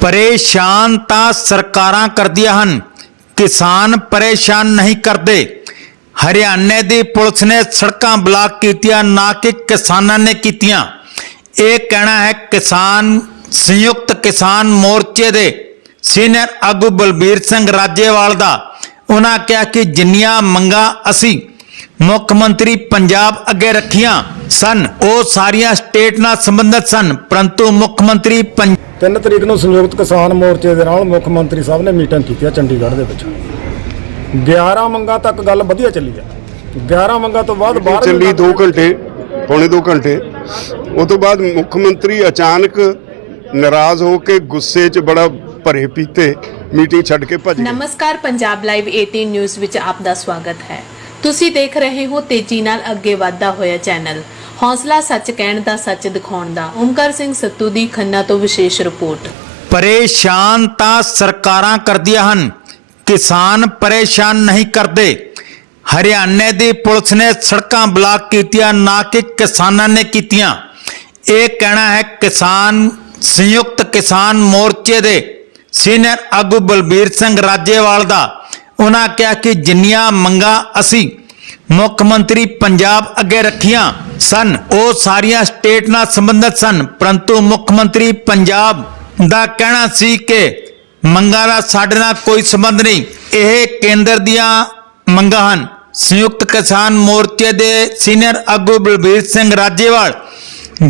ਪਰੇਸ਼ਾਨ ਤਾਂ ਸਰਕਾਰਾਂ ਕਰਦੀਆਂ ਹਨ। ਕਿਸਾਨ ਪਰੇਸ਼ਾਨ ਨਹੀਂ ਕਰਦੇ। ਹਰਿਆਣੇ ਦੀ ਪੁਲਿਸ ਨੇ ਸੜਕਾਂ ਬਲਾਕ ਕੀਤੀਆਂ, ਨਾ ਕਿ ਕਿਸਾਨਾਂ ਨੇ ਕੀਤੀਆਂ। ਇਹ ਕਹਿਣਾ ਹੈ ਕਿਸਾਨ, ਸੰਯੁਕਤ ਕਿਸਾਨ ਮੋਰਚੇ ਦੇ ਸੀਨੀਅਰ ਆਗੂ ਬਲਬੀਰ ਸਿੰਘ ਰਾਜੇਵਾਲ ਦਾ। ਉਹਨਾਂ ਕਿਹਾ ਕਿ ਜਿੰਨੀਆਂ ਮੰਗਾਂ ਅਸੀਂ ਮੁੱਖ ਮੰਤਰੀ ਪੰਜਾਬ ਅੱਗੇ ਰੱਖੀਆਂ ਸਨ। ਉਹ ਸਾਰੀਆਂ ਸਟੇਟ ਨਾਲ ਸੰਬੰਧਿਤ ਸਨ ਪਰੰਤੂ ਮੁੱਖ ਮੰਤਰੀ ਪੰਜ ਤਿੰਨ ਤਰੀਕ ਨੂੰ ਸੰਯੁਕਤ ਕਿਸਾਨ ਮੋਰਚੇ ਦੇ ਨਾਲ ਮੁੱਖ ਮੰਤਰੀ ਸਾਹਿਬ ਨੇ ਮੀਟਿੰਗ ਕੀਤੀ ਆ ਚੰਡੀਗੜ੍ਹ ਦੇ ਵਿੱਚ। 11 ਮੰਗਾਂ ਤੱਕ ਗੱਲ ਵਧੀਆ ਚੱਲੀ ਆ। 11 ਮੰਗਾਂ ਤੋਂ ਬਾਅਦ ਬਾਹਰ ਚੱਲੀ 2 ਘੰਟੇ ਪੌਣੇ 2 ਘੰਟੇ। ਉਸ ਤੋਂ ਬਾਅਦ ਮੁੱਖ ਮੰਤਰੀ ਅਚਾਨਕ ਨਾਰਾਜ਼ ਹੋ ਕੇ ਗੁੱਸੇ 'ਚ ਬੜਾ ਭਰੇ ਪੀਤੇ ਮੀਟਿੰਗ ਛੱਡ ਕੇ ਭੱਜ ਗਏ। ਨਮਸਕਾਰ ਪੰਜਾਬ ਲਾਈਵ 18 ਨਿਊਜ਼ ਵਿੱਚ ਆਪ ਦਾ ਸਵਾਗਤ ਹੈ। ਤੁਸੀਂ ਦੇਖ ਰਹੇ ਹੋ ਤੇਜ਼ੀ ਨਾਲ ਅੱਗੇ ਵਧਦਾ ਹੋਇਆ ਚੈਨਲ ਹੌਸਲਾ ਸੱਚ ਕਹਿਣ ਦਾ, ਸੱਚ ਦਿਖਾਉਣ ਦਾ। ਓਮਕਾਰ ਸਿੰਘ ਸੱਤੂ ਦੀ ਖੰਨਾ ਤੋਂ ਵਿਸ਼ੇਸ਼ ਰਿਪੋਰਟ। ਪਰੇਸ਼ਾਨ ਤਾਂ ਸਰਕਾਰਾਂ ਕਰਦੀਆਂ ਹਨ। ਕਿਸਾਨ ਪਰੇਸ਼ਾਨ ਨਹੀਂ ਕਰਦੇ। ਹਰਿਆਣੇ ਦੀ ਪੁਲਿਸ ਨੇ ਸੜਕਾਂ ਬਲਾਕ ਕੀਤੀਆਂ, ਨਾ ਕਿ ਕਿਸਾਨਾਂ ਨੇ ਕੀਤੀਆਂ। ਇਹ ਕਹਿਣਾ ਹੈ ਕਿਸਾਨ, ਸੰਯੁਕਤ ਕਿਸਾਨ ਮੋਰਚੇ ਦੇ ਸੀਨੀਅਰ ਆਗੂ ਬਲਬੀਰ ਸਿੰਘ ਰਾਜੇਵਾਲ ਦਾ। ਉਹਨਾਂ ਕਿਹਾ ਕਿ ਜਿੰਨੀਆਂ ਮੰਗਾਂ ਅਸੀਂ ਮੁੱਖ ਮੰਤਰੀ ਪੰਜਾਬ ਅੱਗੇ ਰੱਖੀਆਂ ਸਨ। ਉਹ ਸਾਰੀਆਂ ਸਟੇਟ ਨਾਲ ਸੰਬੰਧਿਤ ਸਨ। ਪਰੰਤੂ ਮੁੱਖ ਮੰਤਰੀ ਪੰਜਾਬ ਦਾ ਕਹਿਣਾ ਸੀ ਕਿ ਮੰਗਾਂ ਦਾ ਸਾਡੇ ਨਾਲ ਕੋਈ ਸੰਬੰਧ ਨਹੀਂ। ਇਹ ਕੇਂਦਰ ਦੀਆਂ ਮੰਗਾਂ ਹਨ। ਸੰਯੁਕਤ ਕਿਸਾਨ ਮੋਰਚੇ ਦੇ ਸੀਨੀਅਰ ਆਗੂ ਬਲਬੀਰ ਸਿੰਘ ਰਾਜੇਵਾਲ,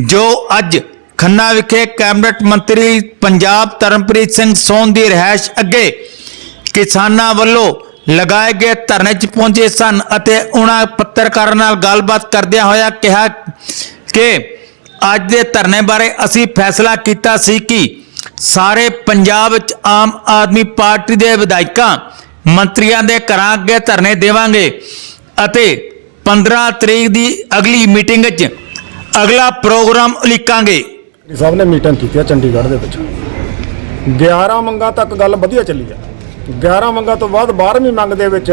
ਜੋ ਅੱਜ ਖੰਨਾ ਵਿਖੇ ਕੈਬਨਿਟ ਮੰਤਰੀ ਪੰਜਾਬ ਧਰਮਪ੍ਰੀਤ ਸਿੰਘ ਸੋਨ ਦੀ ਰਿਹਾਇਸ਼ ਅੱਗੇ ਕਿਸਾਨਾਂ ਵੱਲੋਂ ਲਗਾਏ ਗਏ ਧਰਨੇ 'ਚ ਪਹੁੰਚੇ ਸਨ ਅਤੇ ਉਹਨਾਂ ਪੱਤਰਕਾਰਾਂ ਨਾਲ ਗੱਲਬਾਤ ਕਰਦਿਆਂ ਹੋਇਆ ਕਿਹਾ ਕਿ ਅੱਜ ਦੇ ਧਰਨੇ ਬਾਰੇ ਅਸੀਂ ਫੈਸਲਾ ਕੀਤਾ ਸੀ ਕਿ ਸਾਰੇ ਪੰਜਾਬ ਵਿੱਚ ਆਮ ਆਦਮੀ ਪਾਰਟੀ ਦੇ ਵਿਧਾਇਕਾਂ ਮੰਤਰੀਆਂ ਦੇ ਘਰਾਂ ਅੱਗੇ ਧਰਨੇ ਦੇਵਾਂਗੇ ਅਤੇ 15 ਤਰੀਕ ਦੀ ਅਗਲੀ ਮੀਟਿੰਗ ਚ ਅਗਲਾ ਪ੍ਰੋਗਰਾਮ ਉਲੀਕਾਂਗੇ। ਸਾਹਿਬ ਨੇ ਮੀਟਿੰਗ ਕੀਤੀ ਆ ਚੰਡੀਗੜ੍ਹ ਦੇ ਵਿੱਚ। 11 ਮੰਗਾਂ ਤੱਕ ਗੱਲ ਵਧੀਆ ਚੱਲੀ ਆ 11 ਮੰਗਾਂ ਤੋਂ ਬਾਅਦ 12ਵੀਂ ਮੰਗ ਦੇ ਵਿੱਚ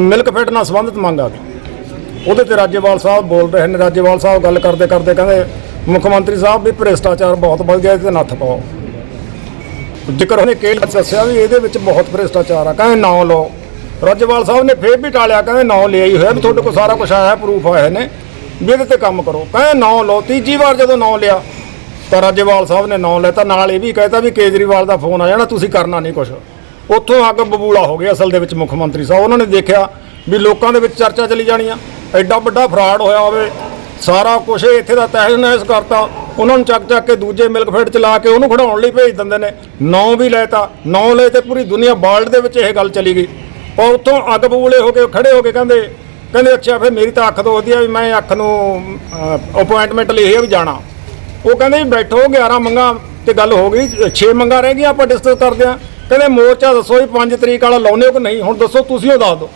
ਮਿਲਕ ਫੈਡ ਨਾਲ ਸੰਬੰਧਿਤ ਮੰਗ ਆ ਗਈ। ਉਹਦੇ ਤੇ ਰਾਜੇਵਾਲ ਸਾਹਿਬ ਬੋਲ ਰਹੇ ਨੇ। ਰਾਜੇਵਾਲ ਸਾਹਿਬ ਗੱਲ ਕਰਦੇ ਕਰਦੇ ਕਹਿੰਦੇ, ਮੁੱਖ ਮੰਤਰੀ ਸਾਹਿਬ ਵੀ ਭ੍ਰਿਸ਼ਟਾਚਾਰ ਬਹੁਤ ਵੱਧ ਗਿਆ, ਇਹਦੇ ਤੇ ਨੱਥ ਪਾਓ। ਜ਼ਿਕਰ ਉਹਨੇ ਕੇਲ ਦੱਸਿਆ ਵੀ ਇਹਦੇ ਵਿੱਚ ਬਹੁਤ ਭ੍ਰਿਸ਼ਟਾਚਾਰ ਆ। ਕਹਿੰਦੇ, ਨਾਂ ਲਓ। ਰਾਜੇਵਾਲ ਸਾਹਿਬ ਨੇ ਫੇਰ ਵੀ ਟਾਲਿਆ, ਕਹਿੰਦੇ, ਨਾਂ ਲਿਆ ਹੀ ਹੋਇਆ ਵੀ ਤੁਹਾਡੇ ਕੋਲ ਸਾਰਾ ਕੁਝ ਆਇਆ ਪ੍ਰੂਫ ਆਏ ਨੇ। ਵੀ ਇਹਦੇ ਤੇ ਕੰਮ ਕਰੋ। ਕਹਿੰਦੇ, ਨਾਂ ਲਓ। ਤੀਜੀ ਵਾਰ ਜਦੋਂ ਨਾਂ ਲਿਆ, ਤਾਂ ਰਾਜੇਵਾਲ ਸਾਹਿਬ ਨੇ ਨਾਂ ਲੈਤਾ। ਨਾਲ ਇਹ ਵੀ ਕਹਿਤਾ ਵੀ ਕੇਜਰੀਵਾਲ ਦਾ ਫੋਨ ਆ ਜਾਣਾ, ਤੁਸੀਂ ਕਰਨਾ ਨਹੀਂ ਕੁਝ ਉੱਥੋਂ ਅੱਗ ਬਬੂਲਾ ਹੋ ਗਿਆ ਅਸਲ ਦੇ ਵਿੱਚ ਮੁੱਖ ਮੰਤਰੀ ਸਾਹਿਬ। ਉਹਨਾਂ ਨੇ ਦੇਖਿਆ ਵੀ ਲੋਕਾਂ ਦੇ ਵਿੱਚ ਚਰਚਾ ਚਲੀ ਜਾਣੀ ਆ। ਐਡਾ ਵੱਡਾ ਫਰਾਡ ਹੋਇਆ ਹੋਵੇ, ਸਾਰਾ ਕੁਝ ਇੱਥੇ ਦਾ ਤਹਿਸ ਨਹਿਸ ਕਰਤਾ। ਉਹਨਾਂ ਨੂੰ ਚੱਕ ਚੱਕ ਕੇ ਦੂਜੇ ਮਿਲਕ ਫੇਡ ਚ ਲਾ ਕੇ ਉਹਨੂੰ ਖੜਾਉਣ ਲਈ ਭੇਜ ਦਿੰਦੇ ਨੇ। ਨਾਂ ਵੀ ਲੈਤਾ, ਨਾਂ ਲੈ ਤੇ ਪੂਰੀ ਦੁਨੀਆ ਵਰਲਡ ਦੇ ਵਿੱਚ ਇਹ ਗੱਲ ਚਲੀ ਗਈ। ਉਹ ਉੱਥੋਂ ਅੱਗ ਬਬੂਲੇ ਹੋ ਕੇ ਖੜੇ ਹੋ ਕੇ ਕਹਿੰਦੇ ਕਹਿੰਦੇ, ਅੱਛਾ, ਫਿਰ ਮੇਰੀ ਤਾਂ ਅੱਖ ਦੋਖਦੀ ਆ ਵੀ ਮੈਂ ਅੱਖ ਨੂੰ ਅਪਾਇੰਟਮੈਂਟ ਲਈ ਹੈ ਵੀ ਜਾਣਾ। ਉਹ ਕਹਿੰਦੇ ਵੀ ਬੈਠੋ 11 ਮੰਗਾ ਤੇ ਗੱਲ ਹੋ ਗਈ 6 ਮੰਗਾ ਰਹਿ ਗਈਆਂ, ਆਪਾਂ ਡਿਸਕਸ ਕਰਦੇ ਆ। ਕਹਿੰਦੇ ਮੋਰਚਾ ਦੱਸੋ ਵੀ 5 ਤਰੀਕ ਵਾਲਾ ਲਾਉਨੇ ਹੋ ਕਿ ਨਹੀਂ? ਹੁਣ ਦੱਸੋ ਤੁਸੀਂ ਉਹ ਦੱਸ ਦਿਓ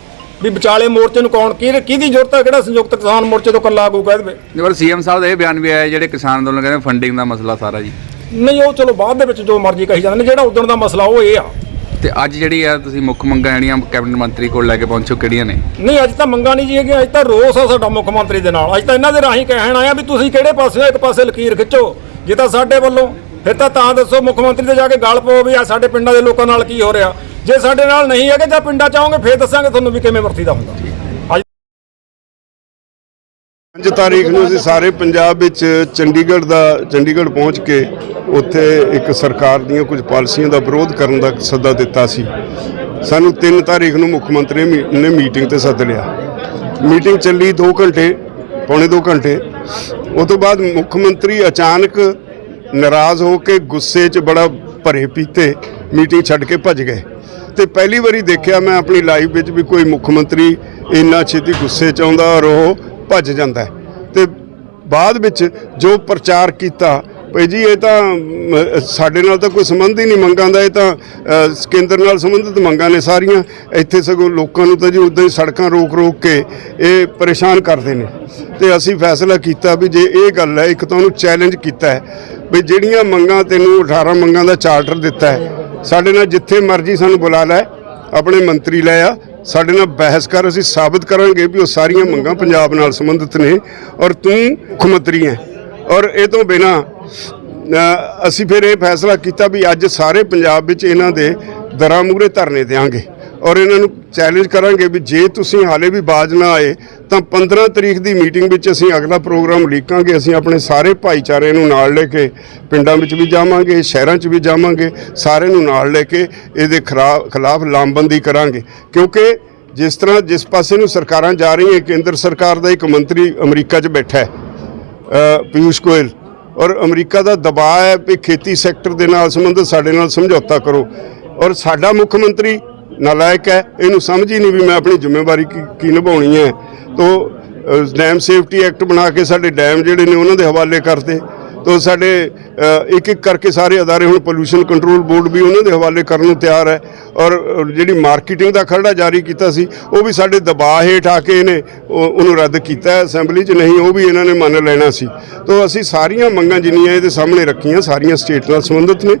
ਵੀ ਵਿਚਾਲੇ ਮੋਰਚੇ ਨੂੰ ਕੌਣ ਕੀ ਕਿਹਦੀ ਜ਼ਰੂਰਤ ਹੈ ਕਿਹੜਾ ਸੰਯੁਕਤ ਕਿਸਾਨ ਮੋਰਚੇ ਤੋਂ ਕੱਲਾ ਆਗੂ ਕਹਿ ਦੇਵੇ? ਪਰ ਸੀਐਮ ਸਾਹਿਬ ਦਾ ਇਹ ਬਿਆਨ ਵੀ ਆਇਆ ਜਿਹੜੇ ਕਿਸਾਨ ਅੰਦੋਲਨ ਕਹਿੰਦੇ ਫੰਡਿੰਗ ਦਾ ਮਸਲਾ ਸਾਰਾ ਜੀ। ਨਹੀਂ ਉਹ ਚਲੋ ਬਾਅਦ ਦੇ ਵਿੱਚ ਜੋ ਮਰਜ਼ੀ ਕਹੀ ਜਾਂਦੇ ਨੇ ਜਿਹੜਾ ਉਦੋਂ ਦਾ ਮਸਲਾ ਉਹ ਇਹ ਆ। ਤੇ ਅੱਜ ਜਿਹੜੀ ਆ ਤੁਸੀਂ ਮੁੱਖ ਮੰਗਾਂ ਜਿਹੜੀਆਂ ਕੈਬਨਿਟ ਮੰਤਰੀ ਕੋਲ ਲੈ ਕੇ ਪਹੁੰਚੋ ਕਿਹੜੀਆਂ ਨੇ? ਨਹੀਂ ਅੱਜ ਤਾਂ ਮੰਗਾ ਨਹੀਂ ਜੀ ਹੈਗੀ ਅੱਜ ਤਾਂ ਰੋਸ ਆ ਸਾਡਾ ਮੁੱਖ ਮੰਤਰੀ ਦੇ ਨਾਲ। ਅੱਜ ਤਾਂ ਇਹਨਾਂ ਦੇ ਰਾਹੀਂ ਕਹਿਣ ਆਇਆ ਵੀ ਤੁਸੀਂ ਕਿਹੜੇ ਪਾਸੇ? ਇੱਕ ਪਾਸੇ ਲਕੀਰ ਖਿੱਚੋ ਜੇ ਤਾਂ ਸਾਡੇ ਵੱਲੋਂ। ਫਿਰ ਤਾਂ ਤਾਂ ਦੱਸੋ ਮੁੱਖ ਮੰਤਰੀ ਤੇ ਜਾ ਕੇ ਗੱਲ ਪਾਓ ਵੀ ਆ ਸਾਡੇ ਪਿੰਡਾਂ ਦੇ ਲੋਕਾਂ ਨਾਲ ਕੀ ਹੋ ਰਿਹਾ। ਜੇ ਸਾਡੇ ਨਾਲ ਨਹੀਂ ਹੈਗੇ ਜਾਂ ਪਿੰਡਾਂ 'ਚ ਚਾਹੋਗੇ ਫਿਰ ਦੱਸਾਂਗੇ ਤੁਹਾਨੂੰ ਵੀ ਕਿਵੇਂ ਵਰਤੀਦਾ ਹੁੰਦਾ। 5 ਤਾਰੀਖ ਨੂੰ ਅਸੀਂ ਸਾਰੇ ਪੰਜਾਬ ਵਿੱਚ ਚੰਡੀਗੜ੍ਹ ਦਾ, ਚੰਡੀਗੜ੍ਹ ਪਹੁੰਚ ਕੇ ਉੱਥੇ ਇੱਕ ਸਰਕਾਰ ਦੀਆਂ ਕੁਝ ਪਾਲਿਸੀਆਂ ਦਾ ਵਿਰੋਧ ਕਰਨ ਦਾ ਸੱਦਾ ਦਿੱਤਾ ਸੀ। ਸਾਨੂੰ 3 ਤਾਰੀਖ ਨੂੰ ਮੁੱਖ ਮੰਤਰੀ ਨੇ ਮੀਟਿੰਗ ਤੇ ਸੱਦ ਲਿਆ। ਮੀਟਿੰਗ ਚੱਲੀ 2 ਘੰਟੇ, ਪੌਣੇ 2 ਘੰਟੇ। ਉਸ ਤੋਂ ਬਾਅਦ ਮੁੱਖ ਮੰਤਰੀ ਅਚਾਨਕ ਨਾਰਾਜ਼ ਹੋ ਕੇ ਗੁੱਸੇ 'ਚ ਬੜਾ ਭਰੇ ਪੀਤੇ ਮੀਟਿੰਗ ਛੱਡ ਕੇ ਭੱਜ ਗਏ। ਤੇ ਪਹਿਲੀ ਵਾਰੀ ਦੇਖਿਆ ਮੈਂ ਆਪਣੀ ਲਾਈਫ ਵਿੱਚ ਵੀ ਕੋਈ ਮੁੱਖ ਮੰਤਰੀ ਇੰਨਾ ਛੇਤੀ ਗੁੱਸੇ 'ਚ ਆਉਂਦਾ ਔਰ ਉਹ ਭੱਜ ਜਾਂਦਾ। ਹੈ। ਤੇ ਬਾਅਦ ਵਿੱਚ ਜੋ ਪ੍ਰਚਾਰ ਕੀਤਾ, ਭਈ ਜੀ ਇਹ ਤਾਂ ਸਾਡੇ ਨਾਲ ਤਾਂ ਕੋਈ ਸੰਬੰਧ ਹੀ ਨਹੀਂ ਮੰਗਾਂ ਦਾ, ਇਹ ਤਾਂ ਕੇਂਦਰ ਨਾਲ ਸੰਬੰਧਿਤ ਮੰਗਾਂ ਨੇ ਸਾਰੀਆਂ। ਇੱਥੇ ਸਗੋਂ ਲੋਕਾਂ ਨੂੰ ਤਾਂ ਜੀ ਉਦਾਂ ਹੀ ਸੜਕਾਂ ਰੋਕ ਰੋਕ ਕੇ ਇਹ ਪਰੇਸ਼ਾਨ ਕਰਦੇ ਨੇ। ਤੇ ਅਸੀਂ ਫੈਸਲਾ ਕੀਤਾ ਵੀ ਜੇ ਇਹ ਗੱਲ ਹੈ, ਇੱਕ ਤਾਂ ਉਹਨੂੰ ਚੈਲੰਜ ਕੀਤਾ ਹੈ। ਵੀ ਜਿਹੜੀਆਂ ਮੰਗਾਂ ਤੈਨੂੰ 18 ਮੰਗਾਂ ਦਾ ਚਾਰਟਰ ਦਿੱਤਾ ਹੈ, ਸਾਡੇ ਨਾਲ ਜਿੱਥੇ ਮਰਜ਼ੀ ਸਾਨੂੰ ਬੁਲਾ ਲੈ, ਆਪਣੇ ਮੰਤਰੀ ਲੈ ਆ, ਸਾਡੇ ਨਾਲ ਬਹਿਸ ਕਰ, ਅਸੀਂ ਸਾਬਤ ਕਰਾਂਗੇ ਵੀ ਉਹ ਸਾਰੀਆਂ ਮੰਗਾਂ ਪੰਜਾਬ ਨਾਲ ਸੰਬੰਧਿਤ ਨੇ ਔਰ ਤੂੰ ਮੁੱਖ ਮੰਤਰੀ ਹੈ। ਔਰ ਇਹ ਤੋਂ ਬਿਨਾ ਅਸੀਂ ਫਿਰ ਇਹ ਫੈਸਲਾ ਕੀਤਾ ਵੀ ਅੱਜ ਸਾਰੇ ਪੰਜਾਬ ਵਿੱਚ ਇਹਨਾਂ ਦੇ ਦਰਾਂ ਮੂਹਰੇ ਧਰਨੇ ਦੇਾਂਗੇ ਔਰ ਇਹਨਾਂ ਨੂੰ ਚੈਲੰਜ ਕਰਾਂਗੇ ਵੀ ਜੇ ਤੁਸੀਂ ਹਾਲੇ ਵੀ ਬਾਜ ਨਾ ਆਏ, ਤਾਂ 15 ਤਰੀਕ ਦੀ ਮੀਟਿੰਗ ਵਿੱਚ ਅਸੀਂ ਅਗਲਾ ਪ੍ਰੋਗਰਾਮ ਲੀਕਾਂਗੇ, ਅਸੀਂ ਆਪਣੇ ਸਾਰੇ ਭਾਈਚਾਰੇ ਨੂੰ ਨਾਲ ਲੈ ਕੇ ਪਿੰਡਾਂ ਵਿੱਚ ਵੀ ਜਾਵਾਂਗੇ, ਸ਼ਹਿਰਾਂ 'ਚ ਵੀ ਜਾਵਾਂਗੇ, ਸਾਰੇ ਨੂੰ ਨਾਲ ਲੈ ਕੇ ਇਹਦੇ ਖਰਾ- ਖਿਲਾਫ ਲਾਮਬੰਦੀ ਕਰਾਂਗੇ। ਕਿਉਂਕਿ ਜਿਸ ਤਰ੍ਹਾਂ ਜਿਸ ਪਾਸੇ ਨੂੰ ਸਰਕਾਰਾਂ ਜਾ ਰਹੀਆਂ, ਕੇਂਦਰ ਸਰਕਾਰ ਦਾ ਇੱਕ ਮੰਤਰੀ ਅਮਰੀਕਾ 'ਚ ਬੈਠਾ ਹੈ ਪਿਊਸ਼ ਗੋਇਲ। ਔਰ ਅਮਰੀਕਾ ਦਾ ਦਬਾਅ ਹੈ ਕਿ ਖੇਤੀ ਸੈਕਟਰ ਦੇ ਨਾਲ ਸੰਬੰਧਿਤ ਸਾਡੇ ਨਾਲ ਸਮਝੌਤਾ ਕਰੋ। ਔਰ ਸਾਡਾ ਮੁੱਖ ਮੰਤਰੀ ਨਲਾਇਕ ਹੈ, ਇਹਨੂੰ ਸਮਝ ਹੀ ਨਹੀਂ ਵੀ ਮੈਂ ਆਪਣੀ ਜ਼ਿੰਮੇਵਾਰੀ ਕੀ ਕੀ ਨਿਭਾਉਣੀ ਹੈ। ਤੋ ਡੈਮ ਸੇਫਟੀ ਐਕਟ ਬਣਾ ਕੇ ਸਾਡੇ ਡੈਮ ਜਿਹੜੇ ਨੇ ਉਹਨਾਂ ਦੇ ਹਵਾਲੇ ਕਰਤੇ। ਤੋ, ਸਾਡੇ ਇੱਕ ਇੱਕ ਕਰਕੇ ਸਾਰੇ ਅਦਾਰੇ ਹੁਣ ਪੋਲੂਸ਼ਨ ਕੰਟਰੋਲ ਬੋਰਡ ਵੀ ਉਹਨਾਂ ਦੇ ਹਵਾਲੇ ਕਰਨ ਨੂੰ ਤਿਆਰ ਹੈ। ਔਰ ਜਿਹੜੀ ਮਾਰਕੀਟਿੰਗ ਦਾ ਖਰੜਾ ਜਾਰੀ ਕੀਤਾ ਸੀ, ਉਹ ਵੀ ਸਾਡੇ ਦਬਾਅ ਹੇਠ ਆ ਕੇ ਇਹਨੇ ਉਹ- ਉਹਨੂੰ ਰੱਦ ਕੀਤਾ ਹੈ। ਅਸੈਂਬਲੀ 'ਚ ਨਹੀਂ, ਉਹ ਵੀ ਇਹਨਾਂ ਨੇ ਮੰਨ ਲੈਣਾ ਸੀ। ਤੋ, ਅਸੀਂ ਸਾਰੀਆਂ ਮੰਗਾਂ ਜਿੰਨੀਆਂ ਇਹਦੇ ਸਾਹਮਣੇ ਰੱਖੀਆਂ, ਸਾਰੀਆਂ ਸਟੇਟ ਨਾਲ ਸੰਬੰਧਿਤ ਨੇ।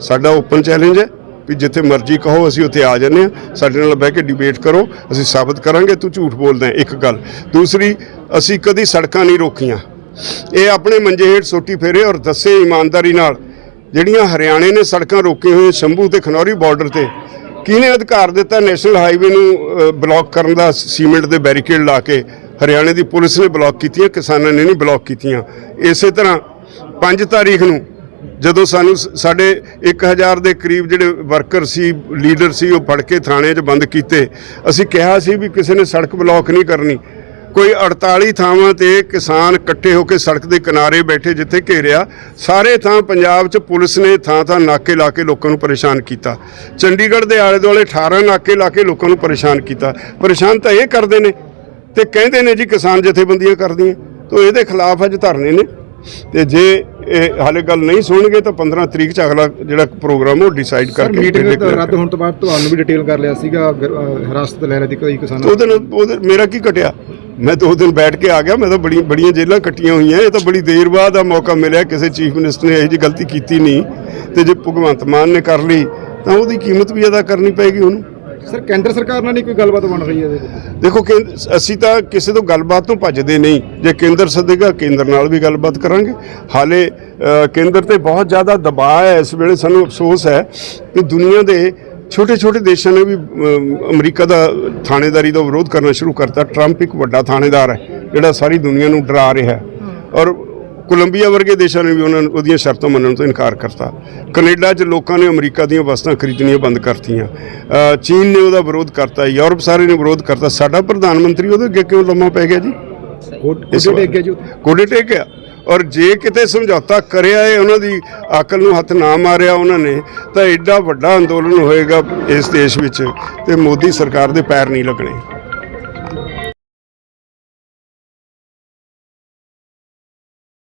ਸਾਡਾ ਓਪਨ ਚੈਲੰਜ ਹੈ। ਵੀ ਜਿੱਥੇ ਮਰਜ਼ੀ ਕਹੋ, ਅਸੀਂ ਉੱਥੇ ਆ ਜਾਂਦੇ ਹਾਂ। ਸਾਡੇ ਨਾਲ ਬਹਿ ਕੇ ਡਿਬੇਟ ਕਰੋ। ਅਸੀਂ ਸਾਬਤ ਕਰਾਂਗੇ, ਤੂੰ ਝੂਠ ਬੋਲਦਾ ਇੱਕ ਗੱਲ। ਦੂਸਰੀ, ਅਸੀਂ ਕਦੀ ਸੜਕਾਂ ਨਹੀਂ ਰੋਕੀਆਂ। ਇਹ ਆਪਣੇ ਮੰਜੇ ਹੇਠ ਸੋਟੀ ਫੇਰੇ ਔਰ ਦੱਸੇ ਇਮਾਨਦਾਰੀ ਨਾਲ। ਜਿਹੜੀਆਂ ਹਰਿਆਣੇ ਨੇ ਸੜਕਾਂ ਰੋਕੀਆਂ ਹੋਈਆਂ, ਸ਼ੰਭੂ ਤੇ ਖਨੌਰੀ ਬਾਰਡਰ ਤੇ, ਕਿਹਨੇ ਅਧਿਕਾਰ ਦਿੱਤਾ ਨੈਸ਼ਨਲ ਹਾਈਵੇ ਨੂੰ ਬਲੌਕ ਕਰਨ ਦਾ, ਸੀਮੈਂਟ ਦੇ ਬੈਰੀਕੇਡ ਲਾ ਕੇ? ਹਰਿਆਣੇ ਦੀ ਪੁਲਿਸ ਨੇ ਬਲੌਕ ਕੀਤੀਆਂ, ਕਿਸਾਨਾਂ ਨੇ ਨਹੀਂ ਬਲੌਕ ਕੀਤੀਆਂ। ਇਸੇ ਤਰ੍ਹਾਂ 5 ਤਾਰੀਖ ਨੂੰ ਜਦੋਂ ਸਾਨੂੰ ਸ- ਸਾਡੇ 1000 ਦੇ ਕਰੀਬ ਜਿਹੜੇ ਵਰਕਰ ਸੀ, ਲੀਡਰ ਸੀ, ਉਹ ਫੜ ਕੇ ਥਾਣੇ 'ਚ ਬੰਦ ਕੀਤੇ। ਅਸੀਂ ਕਿਹਾ ਸੀ ਵੀ ਕਿਸੇ ਨੇ ਸੜਕ ਬਲੌਕ ਨਹੀਂ ਕਰਨੀ। ਕੋਈ 48 ਥਾਵਾਂ ਤੇ ਕਿਸਾਨ ਇਕੱਠੇ ਹੋ ਕੇ ਸੜਕ ਦੇ ਕਿਨਾਰੇ ਬੈਠੇ ਜਿੱਥੇ ਘੇਰਿਆ, ਸਾਰੇ ਥਾਂ ਪੰਜਾਬ 'ਚ ਪੁਲਿਸ ਨੇ ਥਾਂ ਥਾਂ ਨਾਕੇ ਲਾ ਕੇ ਲੋਕਾਂ ਨੂੰ ਪਰੇਸ਼ਾਨ ਕੀਤਾ। ਚੰਡੀਗੜ੍ਹ ਦੇ ਆਲੇ ਦੁਆਲੇ 18 ਨਾਕੇ ਲਾ ਕੇ ਲੋਕਾਂ ਨੂੰ ਪਰੇਸ਼ਾਨ ਕੀਤਾ। ਪਰੇਸ਼ਾਨ ਤਾਂ ਇਹ ਕਰਦੇ ਨੇ ਤੇ ਕਹਿੰਦੇ ਨੇ ਜੀ ਕਿਸਾਨ ਜਥੇਬੰਦੀਆਂ ਕਰਦੀਆਂ। ਤੋਂ ਇਹਦੇ ਖਿਲਾਫ ਅੱਜ ਧਰਨੇ ਨੇ। ਤੇ ਜੇ ਇਹ ਹਾਲੇ ਗੱਲ ਨਹੀਂ ਸੁਣਨਗੇ ਤਾਂ 15 ਤਰੀਕ ਚ ਅਗਲਾ ਜਿਹੜਾ ਪ੍ਰੋਗਰਾਮ ਉਹ ਡਿਸਾਈਡ ਕਰਕੇ ਮੀਟਿੰਗ ਰੱਦ ਹੋਣ ਤੋਂ ਬਾਅਦ ਤੁਹਾਨੂੰ ਵੀ ਡਿਟੇਲ ਕਰ ਲਿਆ ਸੀਗਾ ਹਿਰਾਸਤ ਲੈਣ ਦੀ ਕਈ ਕਿਸਾਨਾਂ ਉਹਦੇ ਨਾਲ ਉਹਦੇ ਮੇਰਾ ਕੀ ਘਟਿਆ? ਮੈਂ ਦੋ ਦਿਨ ਬੈਠ ਕੇ ਆ ਗਿਆ ਮੈਂ ਤਾਂ ਬੜੀ ਬੜੀਆਂ ਜੇਲ੍ਹਾਂ ਕੱਟੀਆਂ ਹੋਈਆਂ ਇਹ ਤਾਂ ਬੜੀ ਦੇਰ ਬਾਅਦ ਆ ਮੌਕਾ ਮਿਲਿਆ ਕਿਸੇ ਚੀਫ ਮਿਨਿਸਟਰ ਨੇ ਇਹੋ ਜਿਹੀ ਗਲਤੀ ਕੀਤੀ ਨਹੀਂ ਤੇ ਜੇ ਭਗਵੰਤ ਮਾਨ ਨੇ ਕਰ ਲਈ ਤਾਂ ਉਹਦੀ ਕੀਮਤ ਵੀ ਅਦਾ ਕਰਨੀ ਪਏਗੀ ਉਹਨੂੰ। ਸਰ ਕੇਂਦਰ ਸਰਕਾਰ ਨਾਲ ਨਹੀਂ ਕੋਈ ਗੱਲਬਾਤ ਬਣ ਰਹੀ ਹੈ ਇਹਦੇ ਵਿੱਚ? ਦੇਖੋ ਕਿ ਅਸੀਂ ਤਾਂ ਕਿਸੇ ਤੋਂ ਗੱਲਬਾਤ ਤੋਂ ਭੱਜਦੇ ਨਹੀਂ। ਜੇ ਕੇਂਦਰ ਸੱਦੇਗਾ ਕੇਂਦਰ ਨਾਲ ਵੀ ਗੱਲਬਾਤ ਕਰਾਂਗੇ। ਹਾਲੇ ਅ, ਕੇਂਦਰ ਤੇ ਬਹੁਤ ਜ਼ਿਆਦਾ ਦਬਾਅ ਹੈ ਇਸ ਵੇਲੇ ਸਾਨੂੰ ਅਫਸੋਸ ਹੈ ਕਿ ਦੁਨੀਆ ਦੇ ਛੋਟੇ ਛੋਟੇ ਦੇਸ਼ਾਂ ਨੇ ਵੀ ਅਮ, ਅਮਰੀਕਾ ਦਾ ਥਾਣੇਦਾਰੀ ਦਾ ਵਿਰੋਧ ਕਰਨਾ ਸ਼ੁਰੂ ਕਰਤਾ। ਟਰੰਪ ਇੱਕ ਵੱਡਾ ਥਾਣੇਦਾਰ ਹੈ ਜਿਹੜਾ ਸਾਰੀ ਦੁਨੀਆ ਨੂੰ ਡਰਾ ਰਿਹਾ ਹੈ। ਔਰ ਕੋਲੰਬੀਆ ਵਰਗੇ ਦੇਸ਼ਾਂ ਨੇ ਵੀ ਉਹਨਾਂ ਨੂੰ ਉਹਦੀਆਂ ਸ਼ਰਤਾਂ ਮੰਨਣ ਤੋਂ ਇਨਕਾਰ ਕਰਤਾ। ਕੈਨੇਡਾ 'ਚ ਲੋਕਾਂ ਨੇ ਅਮਰੀਕਾ ਦੀਆਂ ਵਸਤਾਂ ਖਰੀਦਣੀਆਂ ਬੰਦ ਕਰਤੀਆਂ। ਚੀਨ ਨੇ ਉਹਦਾ ਵਿਰੋਧ ਕਰਤਾ ਯੂਰਪ ਸਾਰੇ ਨੇ ਵਿਰੋਧ ਕਰਤਾ। ਸਾਡਾ ਪ੍ਰਧਾਨ ਮੰਤਰੀ ਉਹਦੇ ਅੱਗੇ ਕਿਉਂ ਲੰਮਾ ਪੈ ਗਿਆ ਜੀ? ਇਸ ਕੋਡੇ। ਟੇਕ ਗਿਆ ਜੀ ਉੱਥੇ। ਗੋਡੇ ਟੇਕਿਆ ਔਰ ਜੇ ਕਿਤੇ ਸਮਝੌਤਾ ਕਰਿਆ ਹੈ ਉਹਨਾਂ ਦੀ ਅਕਲ ਨੂੰ ਹੱਥ ਨਾ ਮਾਰਿਆ ਉਹਨਾਂ ਨੇ ਤਾਂ ਐਡਾ ਵੱਡਾ ਅੰਦੋਲਨ ਹੋਏਗਾ ਇਸ ਦੇਸ਼ ਵਿੱਚ ਤੇ ਮੋਦੀ ਸਰਕਾਰ ਦੇ ਪੈਰ ਨਹੀਂ ਲੱਗਣੇ।